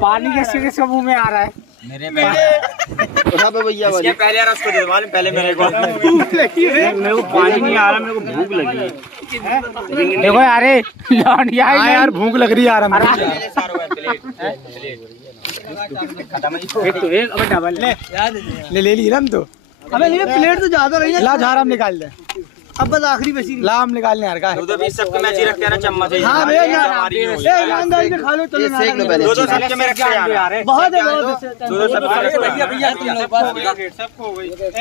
पानी किसके मुंह में आ रहा है? मेरे भैया वाली पहले यार उसको दे दो पहले मेरे को भूख लगी है। मेरे को पानी नहीं आ रहा, मेरे को भूख लगी है। देखो यार यार भूख लग रही है यार हमारा। ले ली हम तो। अबे नहीं प्लेट तो ज्यादा रही है। ला झारा हम निकाल दे। अब बस आखिरी बची। ला हम निकालने यार का। दो 20 सबके मैच ही रखते हैं ना चम्मच है। हाँ भैया ईमानदारी से खा लो चलो। दो सबके में रखते हैं यार। बहुत है बहुत। दो सबके